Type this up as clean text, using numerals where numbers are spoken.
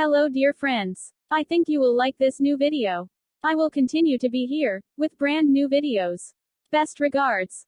Hello dear friends. I think you will like this new video. I will continue to be here, with brand new videos. Best regards.